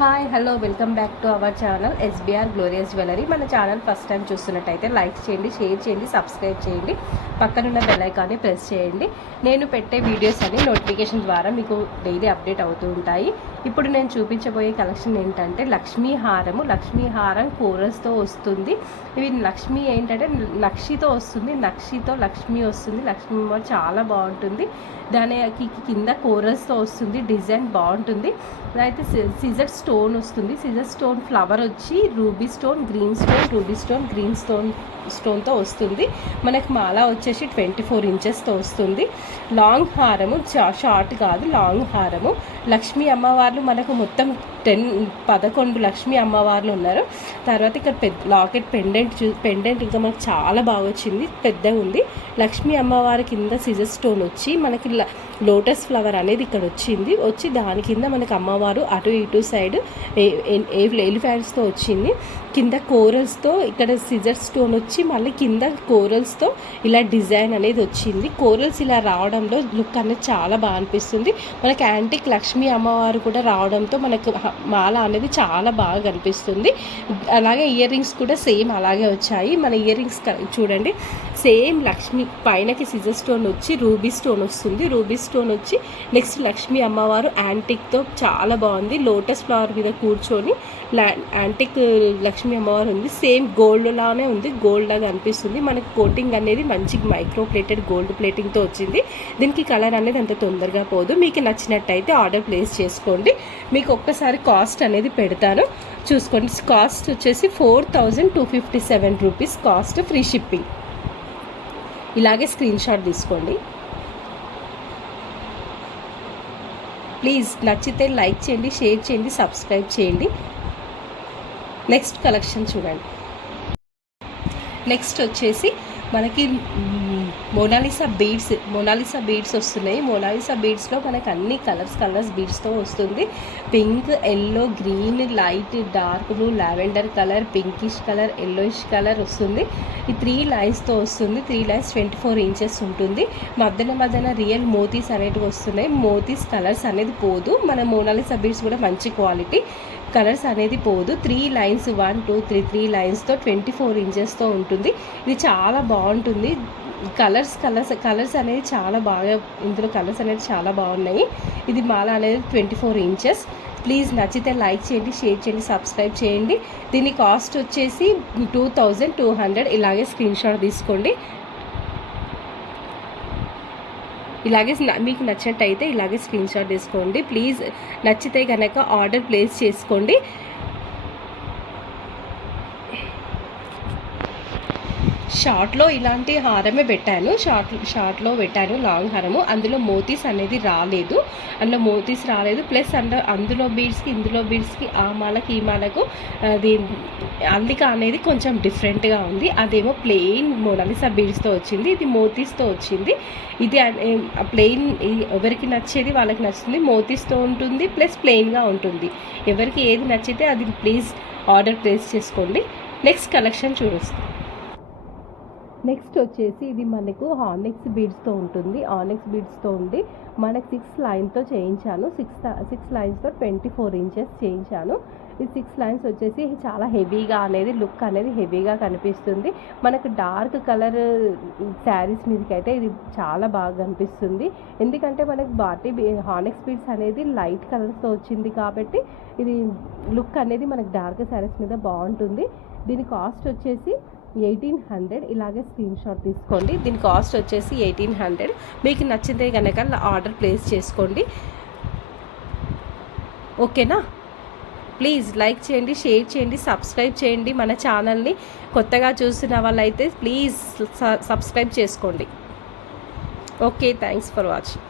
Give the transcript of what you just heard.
Hi hello welcome back to our channel SBR glorious jewellery. మన channel first time చూస్తున్నట్టయితే like చేయండి, share చేయండి, subscribe చేయండి, పక్కనున్న బెల్ ఐకాన్ని ప్రెస్ చేయండి. నేను పెట్టే వీడియోస్ అన్ని నోటిఫికేషన్ ద్వారా మీకు డైలీ అప్డేట్ అవుతూ ఉంటాయి. ఇప్పుడు నేను చూపించబోయే కలెక్షన్ ఏంటంటే లక్ష్మీ హారం కోరల్స్తో వస్తుంది. ఇవి లక్ష్మీ ఏంటంటే నక్షితో వస్తుంది, నక్షితో లక్ష్మీ వస్తుంది. లక్ష్మీ చాలా బాగుంటుంది. దానికి కింద కోరల్స్తో వస్తుంది, డిజైన్ బాగుంటుంది. అయితే సిజర్ స్టోన్ వస్తుంది. సిజర్ స్టోన్ ఫ్లవర్ వచ్చి ruby stone, green stone, ruby stone, green స్టోన్తో వస్తుంది. మనకు మాల వచ్చేసి 24 ఇంచెస్తో వస్తుంది. లాంగ్ హారము, షార్ట్ కాదు, లాంగ్ హారము. లక్ష్మీ అమ్మవార్లు మనకు మొత్తం 11 లక్ష్మీ అమ్మవార్లు ఉన్నారు. తర్వాత ఇక్కడ లాకెట్ పెండెంట్ ఇంకా మనకు చాలా బాగా వచ్చింది, పెద్దగా ఉంది. లక్ష్మీ అమ్మవారి కింద సిజర్ స్టోన్ వచ్చి మనకి లోటస్ ఫ్లవర్ అనేది ఇక్కడ వచ్చి దాని కింద మనకి అమ్మవారు అటు ఇటు సైడ్ ఎలిఫెంట్స్తో వచ్చింది. కింద కోరల్స్తో ఇక్కడ సిజర్ స్టోన్ వచ్చి మళ్ళీ కింద కోరల్స్తో ఇలా డిజైన్ అనేది వచ్చింది. కోరల్స్ ఇలా రావడంలో లుక్ అనేది చాలా బాగా అనిపిస్తుంది. మనకి యాంటిక్ లక్ష్మీ అమ్మవారు కూడా రావడంతో మనకు మాల అనేది చాలా బాగా కనిపిస్తుంది. అలాగే ఇయర్ రింగ్స్ కూడా సేమ్ అలాగే వచ్చాయి. మన ఇయర్ రింగ్స్ చూడండి, సేమ్ లక్ష్మీ పైనకి సిజర్ స్టోన్ వచ్చి రూబీ స్టోన్ వస్తుంది. రూబీ స్టోన్ వచ్చి నెక్స్ట్ లక్ష్మీ అమ్మవారు యాంటిక్తో చాలా బాగుంది. లోటస్ ఫ్లవర్ మీద కూర్చొని యాంటిక్ లక్ష్మీ అమ్మవారు ఉంది. సేమ్ గోల్డ్ లానే ఉంది, గోల్డ్ లాగా అనిపిస్తుంది. మనకి కోటింగ్ అనేది మంచి మైక్రో ప్లేటెడ్ గోల్డ్ ప్లేటింగ్తో వచ్చింది. దీనికి కలర్ అనేది అంత తొందరగా పోదు. మీకు నచ్చినట్టయితే ఆర్డర్ ప్లేస్ చేసుకోండి. మీకు ఒక్కసారి కాస్ట్ అనేది పెడతాను, చూసుకోండి. కాస్ట్ వచ్చేసి 4257 రూపీస్ కాస్ట్, ఫ్రీ షిప్పింగ్. ఇలాగే స్క్రీన్ షాట్ తీసుకోండి. ప్లీజ్ నచ్చితే లైక్ చేయండి, షేర్ చేయండి, సబ్స్క్రైబ్ చేయండి. నెక్స్ట్ కలెక్షన్ చూడండి. నెక్స్ట్ వచ్చేసి మనకి మోనాలిసా బీడ్స్ వస్తున్నాయి. మోనాలిసా బీడ్స్లో మనకు అన్ని కలర్స్ బీడ్స్తో వస్తుంది. Pink, yellow, green, light, dark blue, lavender colour, pinkish colour, yellowish colour వస్తుంది. ఈ 3 లైన్స్తో వస్తుంది. 3 లైన్స్ 24 ఇంచెస్ ఉంటుంది. మధ్యన రియల్ మోతీస్ అనేటివి వస్తున్నాయి. మోతీస్ కలర్స్ అనేది పోదు. మన మోనాలిసా బీడ్స్ కూడా మంచి క్వాలిటీ, కలర్స్ అనేది పోదు. 3 లైన్స్ 1 2 3 లైన్స్తో 24 ఇంచెస్తో ఉంటుంది. ఇది చాలా బాగుంటుంది. కలర్స్ అనేది చాలా బాగా, ఇందులో కలర్స్ అనేది చాలా బాగున్నాయి. ఇది మాల అనేది 24 ఇంచెస్. ప్లీజ్ నచ్చితే లైక్ చేయండి, షేర్ చేయండి, సబ్స్క్రైబ్ చేయండి. దీని కాస్ట్ వచ్చేసి 2200. ఇలాగే స్క్రీన్ షాట్ తీసుకోండి. ఇలాగే మీకు నచ్చినట్టయితే ఇలాగే స్క్రీన్ షాట్ తీసుకోండి. ప్లీజ్ నచ్చితే కనుక ఆర్డర్ ప్లేస్ చేసుకోండి. షార్ట్లో ఇలాంటి హారమే పెట్టాను, షార్ట్లో పెట్టాను లాంగ్ హారము. అందులో మోతీస్ అనేది రాలేదు, ప్లస్ అందులో బీడ్స్కి ఆ మాలకు ఈ మాలకు అది అల్లిక అనేది కొంచెం డిఫరెంట్గా ఉంది. అదేమో ప్లెయిన్ మోనాలిసా బీడ్స్తో వచ్చింది, ఇది మోతీస్తో వచ్చింది. ఇది ప్లెయిన్ ఎవరికి నచ్చేది వాళ్ళకి నచ్చుతుంది. మోతీస్తో ఉంటుంది, ప్లస్ ప్లెయిన్గా ఉంటుంది. ఎవరికి ఏది నచ్చితే అది ప్లీజ్ ఆర్డర్ ప్లేస్ చేసుకోండి. నెక్స్ట్ కలెక్షన్ చూపిస్తాం. నెక్స్ట్ వచ్చేసి ఇది మనకు ఆనెక్స్ బీడ్స్తో ఉంటుంది. ఆనెక్స్ బీడ్స్తో ఉంది. మనకు 6 లైన్తో చేయించాను. 6 లైన్స్తో 24 ఇంచెస్ చేయించాను. ఈ 6 లైన్స్ వచ్చేసి చాలా హెవీగా అనేది లుక్ అనేది హెవీగా కనిపిస్తుంది. మనకు డార్క్ కలర్ శారీస్ మీదకి అయితే ఇది చాలా బాగా కనిపిస్తుంది. ఎందుకంటే మనకు హానెక్స్ బీడ్స్ అనేది లైట్ కలర్స్తో వచ్చింది కాబట్టి ఇది లుక్ అనేది మనకు డార్క్ శారీస్ మీద బాగుంటుంది. దీని కాస్ట్ వచ్చేసి 1800. ఇలాగే స్క్రీన్ షాట్ తీసుకోండి. దీని కాస్ట్ వచ్చేసి 1800. మీకు నచ్చితే కనుక ఆర్డర్ ప్లేస్ చేసుకోండి. ఓకేనా? ప్లీజ్ లైక్ చేయండి, షేర్ చేయండి, సబ్స్క్రైబ్ చేయండి. మన ఛానల్ని కొత్తగా చూస్తున్న వాళ్ళైతే ప్లీజ్ సబ్స్క్రైబ్ చేసుకోండి. Okay, thanks for watching.